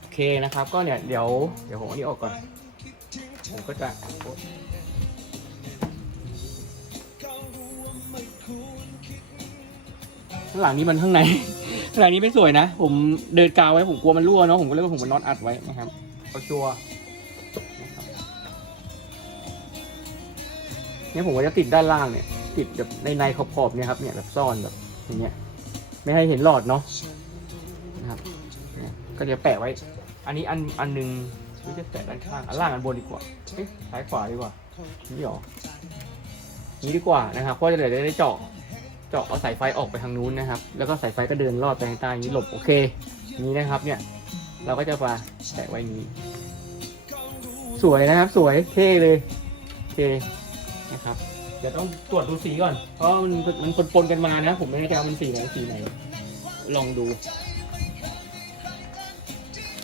โอเคนะครับ ก็เนี่ยเดี๋ยวเดี๋ยวผมเอาอันนี้ออกก่อน ผมก็จะข้างหลังนี้มันข้างในข้างหลังนี้ไม่สวยนะ ผมเดินกาวไว้ผมกลัวมันรั่วเนาะผมก็เลยว่าผมมันน็อตอัดไว้นะครับเอาชัวร์นะครับเนี่ยผมก็จะติดด้านล่างเนี่ย ติดแบบในในขอบขอบๆเนี่ยครับเนี่ยแบบซ่อนแบบอย่างเงี้ยไม่ให้เห็นหลอดเนาะนะครับเนี่ย ก็จะแปะไว้ อันนี้อันอันหนึ่งหรือจะแปะด้านข้างอันล่างอันบนดีกว่าเอ๊ะซ้ายขวาดีกว่านี่หรอนี่ดีกว่านะครับเพราะจะเดี๋ยวได้เจาะเจาะเอาสายไฟออกไปทางนู้นนะครับ แล้วก็สายไฟก็เดินลอดไปทางใต้นี้หลบโอเค นี้นะครับเนี่ย เราก็จะมาแปะไว้อย่างนี้ สวยนะครับ สวยเท่เลยโอเคนะครับเดี๋ยวต้องตรวจดูสีก่อน เพราะมันมันปนๆกันมานะ ผมไม่แน่ใจว่ามันสีไหนสีไหน ลองดู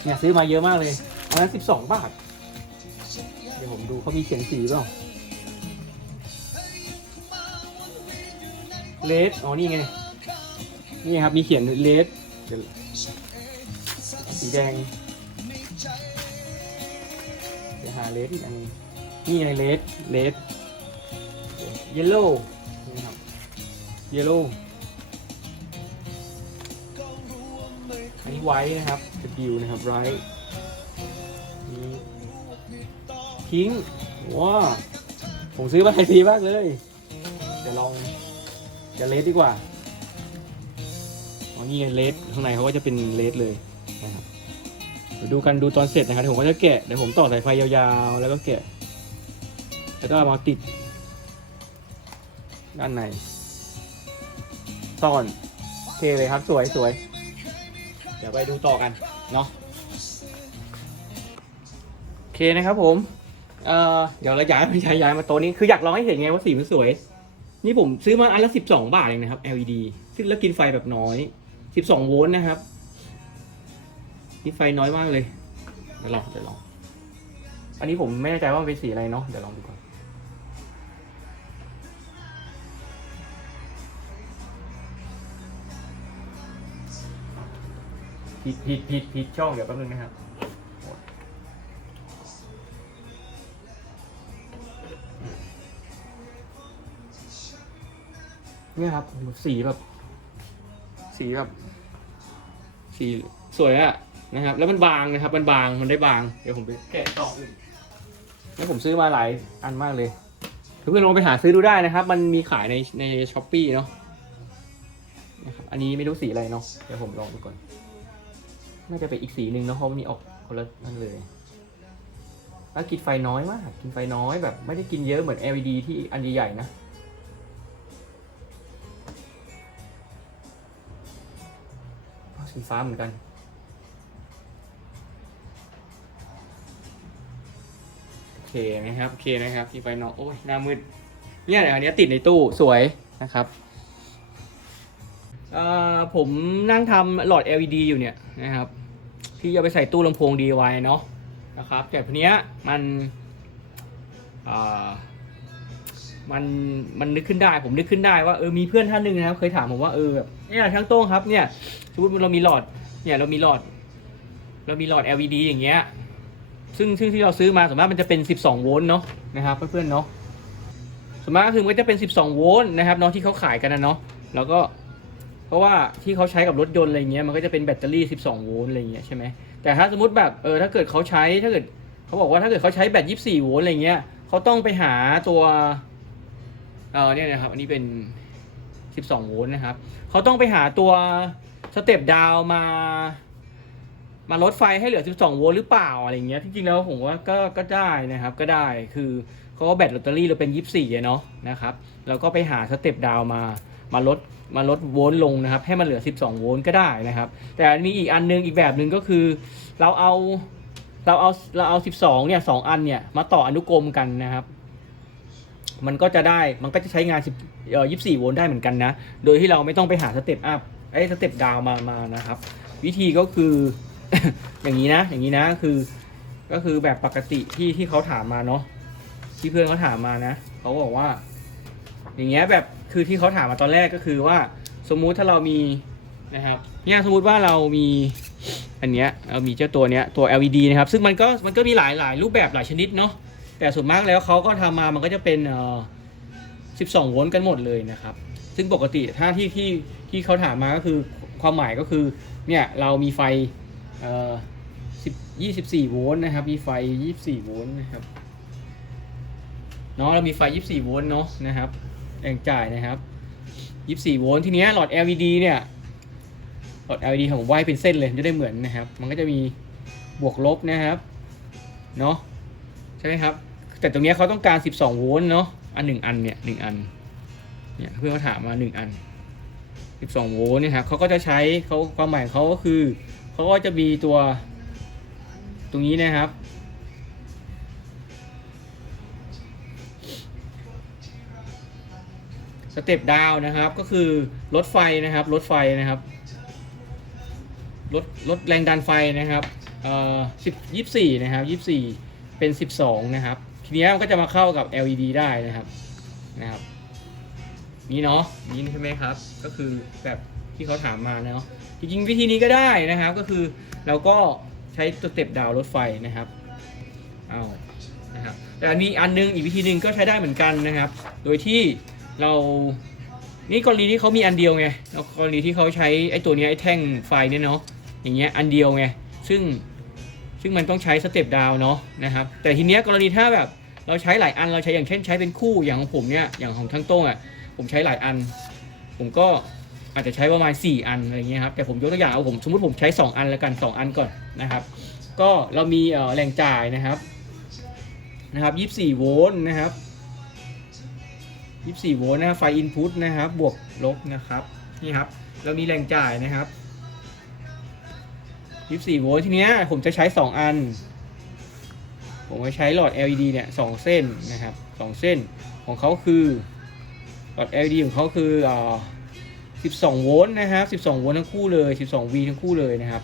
เนี่ยซื้อมาเยอะมากเลยอันนั้นสิบสองบาท เดี๋ยวผมดูเขามีเขียนสีเปล่าเลสอ๋อ นี่ไง นี่ครับ มีเขียนเลสสีแดงเดี๋ยวหาเลสอีกอันนึงนี่ไงเลสเลสเยลโล่นี่ครับเยลโล่ อันนี้ไว้นะครับสกิลนะครับไรนี่พิงค์ว้าผมซื้อมาหลายทีมากเลยเดี๋ยวลองจะเลสดีกว่าอ๋อนี่ไงเลสข้างในเขาก็จะเป็นเลสเลยนะครับเดี๋ยวดูกันดูตอนเสร็จนะครับเดี๋ยวผมก็จะแกะเดี๋ยวผมต่อสายไฟยาวๆ แล้วก็แกะ แล้วก็เอามาติด ด้านในซ่อนโอเคเลยครับสวยสวยเดี๋ยวไปดูต่อกันเนาะโอเคนะครับผม เอ่อเดี๋ยวเราย้ายมาย้ายย้ายมาโต๊ะนี้คืออยากลองให้เห็นไงว่าสีมันสวย นี่ผมซื้อมาอันละสิบสองบาทเองนะครับ LED ซึ่งแล้วกินไฟแบบน้อยสิบสองโวลต์นะครับกินไฟน้อยมากเลยเดี๋ยวลองเดี๋ยวลอง อันนี้ผมไม่แน่ใจว่ามันเป็นสีอะไรเนาะเดี๋ยวลองดูก่อน ผิดผิดผิดผิดช่องเดี๋ยวแป๊บนึงนะครับเนี่ยครับสีแบบ สีแบบ สีสวยอะนะครับ แล้วมันบางนะครับ มันบางมันได้บาง เดี๋ยวผมไปแกะต่ออื่นแล้วผมซื้อมาหลายอันมากเลยเพื่อนๆลองไปหาซื้อดูได้นะครับ มันมีขายในในช้อปปี้เนาะนะครับอันนี้ไม่รู้สีอะไรเนาะเดี๋ยวผมลองดูก่อน น่าจะเป็นอีกสีหนึ่งนะเพราะมันนี่ออกคนละนั่นเลยแล้วกินไฟน้อยมากกินไฟน้อยแบบไม่ได้กินเยอะเหมือน LED ที่อันใหญ่ๆนะสีฟ้าเหมือนกันโอเคนะครับโอเคนะครับกินไฟน้อยโอ้ยหน้ามืดเนี่ยเดี๋ยวอันนี้ติดในตู้สวยนะครับ ผมนั่งทำหลอด LED อยู่เนี่ยนะครับ ที่จะไปใส่ตู้ลำโพง DIY เนาะนะครับแต่ทีเนี้ยมันมันมันนึกขึ้นได้ผมนึกขึ้นได้ว่าเออมีเพื่อนท่านหนึ่งนะครับ เคยถามผมว่าเออแบบเนี่ยช่างโต้งครับเนี่ยสมมติเรามีหลอดเนี่ยเรามีหลอด เรามีหลอด LED อย่างเงี้ยซึ่งซึ่งที่เราซื้อมาส่วนมากมันจะเป็น 12 โวลต์เนาะนะครับเพื่อนๆเนาะส่วนมากก็คือมันจะเป็น 12 โวลต์นะครับเนาะที่เขาขายกันนะเนาะแล้วก็ ราะว่าที่เขาใช้กับรถยนต์อะไรเงี้ยมันก็จะเป็นแบตเตอรี่ 12 โวลต์อะไรเงี้ยใช่ไหมแต่ถ้าสมมติแบบเออถ้าเกิดเขาใช้ถ้าเกิดเขาบอกว่าถ้าเกิดเขาใช้แบต 24 โวลต์อะไรเงี้ยเขาต้องไปหาตัวเออเนี่ยนะครับอันนี้เป็น 12 โวลต์นะครับเขาต้องไปหาตัวสเต็ปดาวมามาลดไฟให้เหลือ 12 โวลต์หรือเปล่าอะไรเงี้ยที่จริงแล้วผมว่าก็ก็ได้นะครับก็ได้คือเขาแบตแบตเตอรี่เราเป็น 24เนาะนะครับแล้วก็ไปหาสเต็ปดาวมา มาลดมาลดโวลต์ลงนะครับ ให้มันเหลือ 12 โวลต์ก็ได้นะครับ แต่มีอีกอันนึงอีกแบบหนึ่งก็คือ เราเอาเราเอาเราเอา 12 เนี่ยสองอันเนี่ยมาต่ออนุกรมกันนะครับ มันก็จะได้มันก็จะใช้งาน10เอ่อ24 โวลต์ได้เหมือนกันนะ โดยที่เราไม่ต้องไปหาสเต็ปอัพไอ้สเต็ปดาวมามานะครับ วิธีก็คือ อย่างนี้นะ อย่างนี้นะคือ ก็คือแบบปกติที่ที่เขาถามมาเนาะที่เพื่อนเขาถามมานะเขาบอกว่า อย่างเงี้ยแบบคือที่เขาถามมาตอนแรกก็คือว่า สมมุติถ้าเรามีนะครับเนี่ยสมมุติว่าเรามีอันเนี้ยเรามีเจ้าตัวเนี้ยตัว LED นะครับ ซึ่งมันก็มันก็มีหลายหลายรูปแบบหลายชนิดเนาะแต่ส่วนมากแล้วเขาก็ทำมามันก็จะเป็นเอ่อ12 โวลต์กันหมดเลยนะครับ ซึ่งปกติถ้าที่ที่ที่เขาถามมาก็คือความหมายก็คือเนี่ยเรามีไฟเอ่อ10 24 โวลต์นะครับ มีไฟ 24 โวลต์นะครับเนาะเรามีไฟ 24 โวลต์เนาะนะครับ แรงจ่ายนะครับ 24 โวลต์ทีเนี้ยหลอด LED เนี่ย หลอด LED ของผมวายเป็นเส้นเลยจะได้เหมือนนะครับ มันก็จะมีบวกลบนะครับ เนาะใช่ไหมครับ แต่ตรงเนี้ยเขาต้องการ 12 โวลต์เนาะ อันหนึ่งอันเนี่ยหนึ่งอัน เนี่ยเพื่อนเขาถามมาหนึ่งอัน 12 โวลต์เนี่ยครับเขาก็จะใช้เขาความหมายของเขาก็คือ เขาก็จะมีตัวตรงนี้นะครับ สเต็ปดาวนะครับก็คือรถไฟนะครับรถไฟนะครับรถรถแรงดันไฟนะครับเอ่อสิบยี่สี่นะครับยี่สี่เป็นสิบสองนะครับทีนี้มันก็จะมาเข้ากับ LED ได้นะครับนะครับนี่เนาะนี่ใช่ไหมครับ ก็คือแบบที่เขาถามมาเนาะจริงๆวิธีนี้ก็ได้นะครับ ก็คือเราก็ใช้สเต็ปดาวรถไฟนะครับเอานะครับแต่อันนี้อันนึงอีกวิธีหนึ่งก็ใช้ได้เหมือนกันนะครับ โดยที่ เรานี่กรณีที่เขามีอันเดียวไงแล้วกรณีที่เขาใช้ไอ้ตัวนี้ไอ้แท่งไฟเนี่ยเนาะอย่างเงี้ยอันเดียวไงซึ่งซึ่งมันต้องใช้สเต็ปดาวเนาะนะครับแต่ทีเนี้ยกรณีถ้าแบบเราใช้หลายอันเราใช้อย่างเช่นใช้เป็นคู่อย่างของผมเนี่ยอย่างของทั้งโต้งอะผมใช้หลายอัน ผมก็อาจจะใช้ประมาณ 4 อันอะไรเงี้ยครับแต่ผมยกตัวอย่างเอาผมสมมติผมใช้ 2 อันแล้วกัน 2 อันก่อนนะครับ ก็เรามีเอ่อแรงจ่ายนะครับนะครับ 24 โวลต์นะครับ 24 โวลต์นะครับไฟอินพุตนะครับ บวกลบนะครับ นี่ครับเรามีแรงจ่ายนะครับ24 โวลต์ทีเนี้ยผมจะใช้ 2 อัน ผมจะใช้หลอด LED เนี่ย2เส้นนะครับ2เส้นของเขาคือหลอด LED ของเขาคืออ่า12 โวลต์นะครับ 12 โวลต์ทั้งคู่เลย 12 V ทั้งคู่เลยนะครับ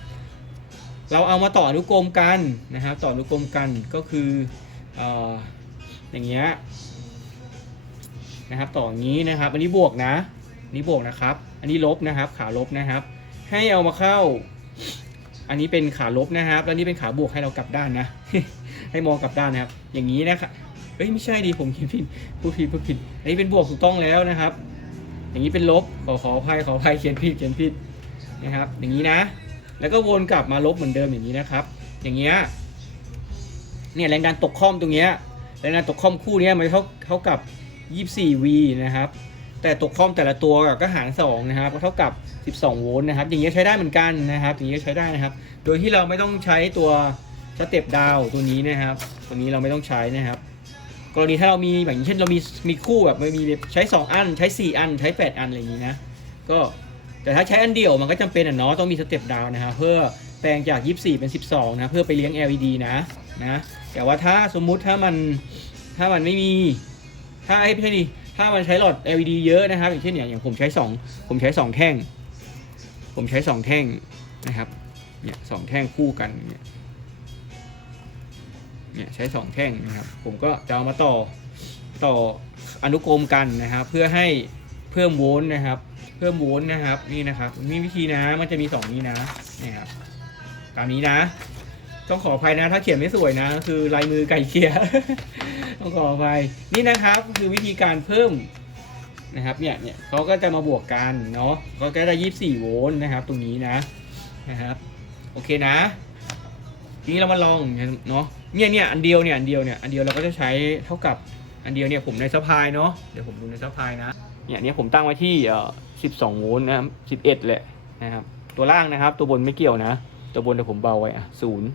เราเอามาต่ออนุกรมกันนะครับ ต่ออนุกรมกันก็คือออย่างเงี้ย นะครับต่ออย่างนี้นะครับ อันนี้บวกนะนนี้บวกนะครับ อันนี้ลบนะครับ ขาลบนะครับ ให้เอามาเข้า อันนี้เป็นขาลบนะครับ แล้วนี่เป็นขาบวกให้เรากลับด้านนะ ให้มองกลับด้านนะครับ อย่างนี้นะครับเอ้ยไม่ใช่ดีผมเขียนผิดพูดผิดพูดผิด อันนี้เป็นบวกถูกต้องแล้วนะครับ อย่างนี้เป็นลบขอขออภัยขออภัยเขียนผิดเขียนผิดนะครับ อย่างนี้นะ แล้วก็วนกลับมาลบเหมือนเดิมอย่างนี้นะครับ อย่างเงี้ยเนี่ยแรงดันตกข้อมตรงเนี้ยแรงดันตกข้อมคู่เนี้ยมันเท่าเท่ากับ 24V นะครับ แต่ตกคอมแต่ละตัวก็หาร 2 นะครับ ก็เท่ากับ 12 โวลต์นะครับ อย่างนี้ยใช้ได้เหมือนกันนะครับ อย่างนี้ยใช้ได้นะครับ โดยที่เราไม่ต้องใช้ตัวสเต็ปดาวตัวนี้นะครับ ตัวนี้เราไม่ต้องใช้นะครับกรณีถ้าเรามีแบบเช่นเรามีมีคู่แบบไม่มีใช้ 2 อันใช้ 4 อันใช้ 8 อันอะไรอย่างนี้นะก็แต่ถ้าใช้อันเดียวมันก็จำเป็นอะเนาะต้องมีสเต็ปดาวนะครับเพื่อแปลงจาก 24 เป็น 12 นะ เพื่อไปเลี้ยง LED นะนะแต่ว่าถ้าสมมุติถ้ามันถ้ามันไม่มี ถ้าไอ้ไม่ใช่ถ้ามันใช้หลอด LED เยอะนะครับ อย่างเช่นอย่างอย่างผมใช้2ผมใช้2แท่ง ผมใช้2แท่งนะครับเนี่ยสองแท่งคู่กันเนี่ยเนี่ยใช้2แท่งนะครับ ผมก็จะเอามาต่อต่ออนุกรมกันนะครับ เพื่อให้เพิ่มโวลต์นะครับ เพิ่มโวลต์นะครับนี่นะครับมีวิธีนะมันจะมี2นี้นะนี่ครับตามนี้นะ ต้องขออภัยนะ ถ้าเขียนไม่สวยนะ คือลายมือไก่เกลีย ต้องขออภัยนี่นะครับคือวิธีการเพิ่มนะครับเนี่ยเนี่ยเขาก็จะมาบวกกันเนาะก็ได้ยี่สี่โวลต์นะครับ ตรงนี้นะนะครับ โอเคนะ ทีนี้เรามาลองเนาะเนี่ยเนี่ยอันเดียวเนี่ยอันเดียวเนี่ยอันเดียวเราก็จะใช้เท่ากับอันเดียวเนี่ยผมในซัพพลายเนาะเดี๋ยวผมดูในซัพพลายนะเนี่ยเนี่ยผมตั้งไว้ที่เอ่อสิบสองโวลต์นะครับสิบเอ็ดแหละนะครับ ตัวล่างนะครับ ตัวบนไม่เกี่ยวนะ ตัวบนเดี๋ยวผมเบาไว้อะศูนย์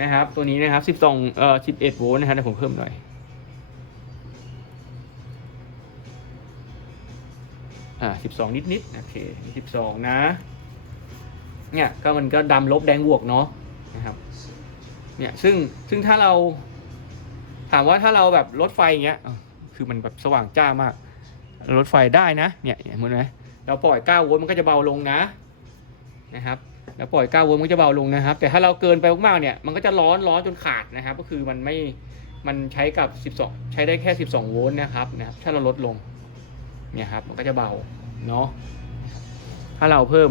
นะครับ ตัวนี้นะครับ 12 เอ่อ 11 โวลต์นะครับเดี๋ยวผมเพิ่มหน่อย อ่า 12 นิดนิดๆโอเค 12 นะ เนี่ย ก็มันก็ดำลบแดงบวกเนาะ นะครับ เนี่ย ซึ่ง ซึ่งถ้าเรา ถามว่าถ้าเราแบบรถไฟอย่างเงี้ย คือมันแบบสว่างจ้ามากรถไฟได้นะ เนี่ยเห็นไหมเราปล่อย 9 โวลต์มันก็จะเบาลงนะ นะครับ แล้วปล่อย9โวลต์มันก็จะเบาลงนะครับ แต่ถ้าเราเกินไปมากๆเนี่ยมันก็จะร้อนร้อนจนขาดนะครับ ก็คือมันไม่มันใช้กับ 12 ใช้ได้แค่ 12 โวลต์นะครับนะครับถ้าเราลดลงเนี่ยครับมันก็จะเบาเนาะถ้าเราเพิ่ม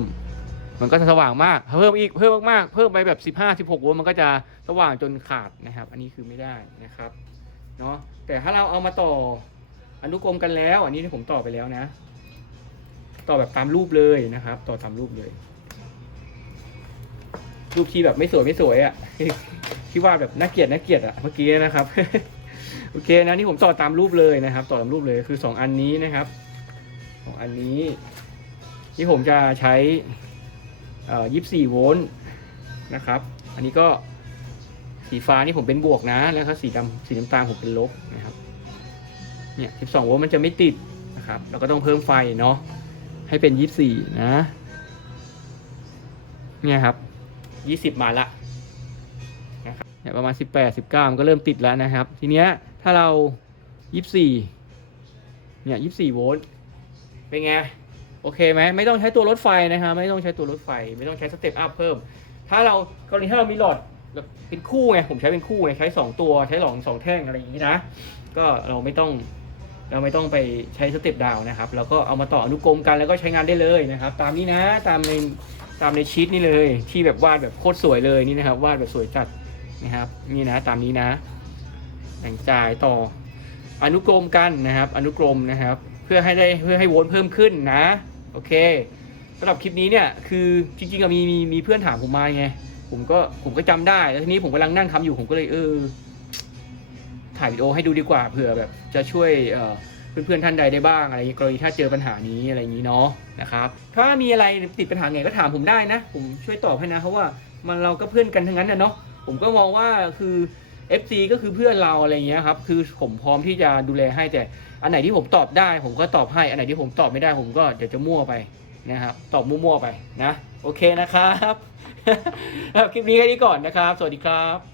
มันก็จะสว่างมากเพิ่มอีกเพิ่มมากๆเพิ่มไปแบบ 15 16โวลต์มันก็จะสว่างจนขาดนะครับ อันนี้คือไม่ได้นะครับเนาะแต่ถ้าเราเอามาต่ออนุกรมกันแล้ว อันนี้ที่ผมต่อไปแล้วนะ ต่อแบบตามรูปเลยนะครับ ต่อตามรูปเลย รูปที่แบบไม่สวยไม่สวยอะ่ะที่ว่าแบบน่าเกลียดน่าเกลียดอะ่ะเมื่อกี้นะครับ โอเคนะนี่ผมต่อตามรูปเลยนะครับ ต่อตามรูปเลยคือสองอันนี้นะครับสองอันนี้ ที่ผมจะใช้เอ่อ24โวลต์นะครับ อันนี้ก็สีฟ้านี่ผมเป็นบวกนะ แล้วก็สีดำสีน้ำตาลผมเป็นลบนะครับเนี่ย12โวลต์มันจะไม่ติดนะครับเราก็ต้องเพิ่มไฟเนาะให้เป็น24นะเนี่ยครับ 20มาละนะครับเนี่ยประมาณ18 19มันก็เริ่มติดแล้วนะครับ ทีเนี้ยถ้าเรา24เนี่ย24โวลต์เป็นไงโอเคไหมไม่ต้องใช้ตัวรถไฟนะฮะไม่ต้องใช้ตัวรถไฟ ไม่ต้องใช้สเต็ปอัพเพิ่ม ถ้าเรากรณีถ้าเรามีหลอดเป็นคู่ไงผมใช้เป็นคู่ไงใช้สองตัวใช้หลอดสองแท่งอะไรอย่างนี้นะ ก็เราไม่ต้องเราไม่ต้องไปใช้สเต็ปดาวน์นะครับ แล้วก็เอามาต่ออนุกรมกันแล้วก็ใช้งานได้เลยนะครับ ตามนี้นะตามใน ตามในชีตนี่เลย ที่แบบวาดแบบโคตรสวยเลยนี่นะครับ วาดแบบสวยจัดนะครับ นี่นะตามนี้นะแบ่งจ่ายต่ออนุกรมกันนะครับ อนุกรมนะครับ เพื่อให้ได้เพื่อให้โวลต์เพิ่มขึ้นนะ โอเคสำหรับคลิปนี้เนี่ยคือจริงๆก็มีมีมีเพื่อนถามผมมาไงผมก็ผมก็จำได้แล้วทีนี้ผมกำลังนั่งทำอยู่ผมก็เลยเออถ่ายวิดีโอให้ดูดีกว่าเผื่อแบบจะช่วยเอ่อ เพื่อนๆท่านใดได้บ้างอะไรกรณีถ้าเจอปัญหานี้อะไรอย่างนี้เนาะนะครับถ้ามีอะไรติดปัญหาไงก็ถามผมได้นะ ผมช่วยตอบให้นะเพราะว่ามันเราก็เพื่อนกันทั้งนั้นนะเนาะผมก็มองว่าคือ FC ก็คือเพื่อนเราอะไรอย่างเงี้ยครับคือผมพร้อมที่จะดูแลให้แต่อันไหนที่ผมตอบได้ ผมก็ตอบให้อันไหนที่ผมตอบไม่ได้ ผมก็เดี๋ยวจะมั่วไปนะครับตอบมั่วๆไปนะ โอเคนะครับคลิปนี้แค่นี้ก่อนนะครับ สวัสดีครับ